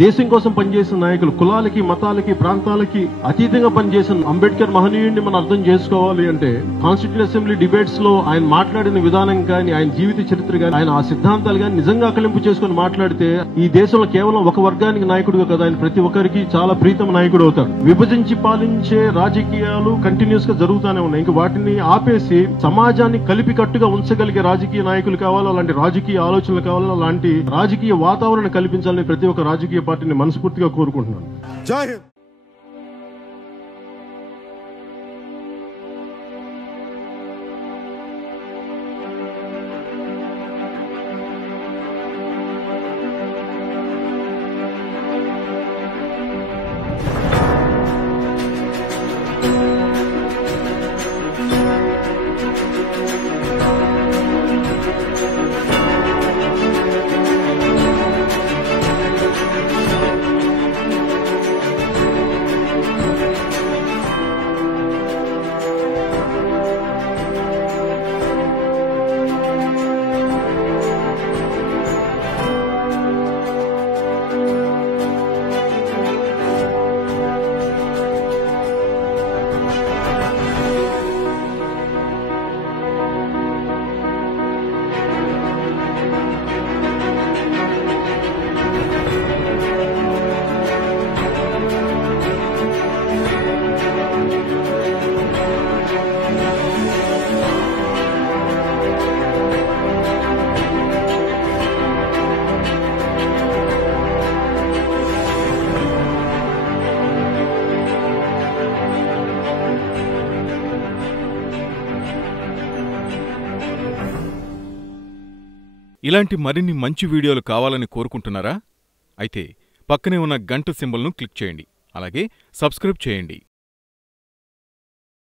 దేశం కోసం పనిచేసిన నాయకులు, కులాలకి, మతాలకి, ప్రాంతాలకి అతీతంగా పనిచేసిన అంబేద్కర్ మహనీయుడిని మనం అర్థం చేసుకోవాలి అంటే కాన్స్టిట్యూషన్ అసెంబ్లీ డిబేట్స్ లో ఆయన మాట్లాడిన విధానం కానీ, ఆయన జీవిత చరిత్ర కానీ, ఆయన ఆ సిద్ధాంతాలు కానీ నిజంగా ఆకలింపు చేసుకుని మాట్లాడితే ఈ దేశంలో కేవలం ఒక వర్గానికి నాయకుడుగా కదా, ఆయన ప్రతి ఒక్కరికి చాలా ప్రీతమ నాయకుడు అవుతారు. విభజించి పాలించే రాజకీయాలు కంటిన్యూస్ గా జరుగుతూనే ఉన్నాయి. ఇంక వాటిని ఆపేసి సమాజాన్ని కలిపి కట్టుగా ఉంచగలిగే రాజకీయ నాయకులు కావాలి, అలాంటి రాజకీయ ఆలోచనలు కావాలి, అలాంటి రాజకీయ వాతావరణం కల్పించాలని ప్రతి ఒక్క రాజకీయ పార్టీని మనస్ఫూర్తిగా కోరుకుంటున్నాను. జై హింద్. ఇలాంటి మరిన్ని మంచి వీడియోలు కావాలని కోరుకుంటున్నారా? అయితే పక్కనే ఉన్న గంట సింబల్ను క్లిక్ చేయండి. అలాగే సబ్స్క్రైబ్ చేయండి.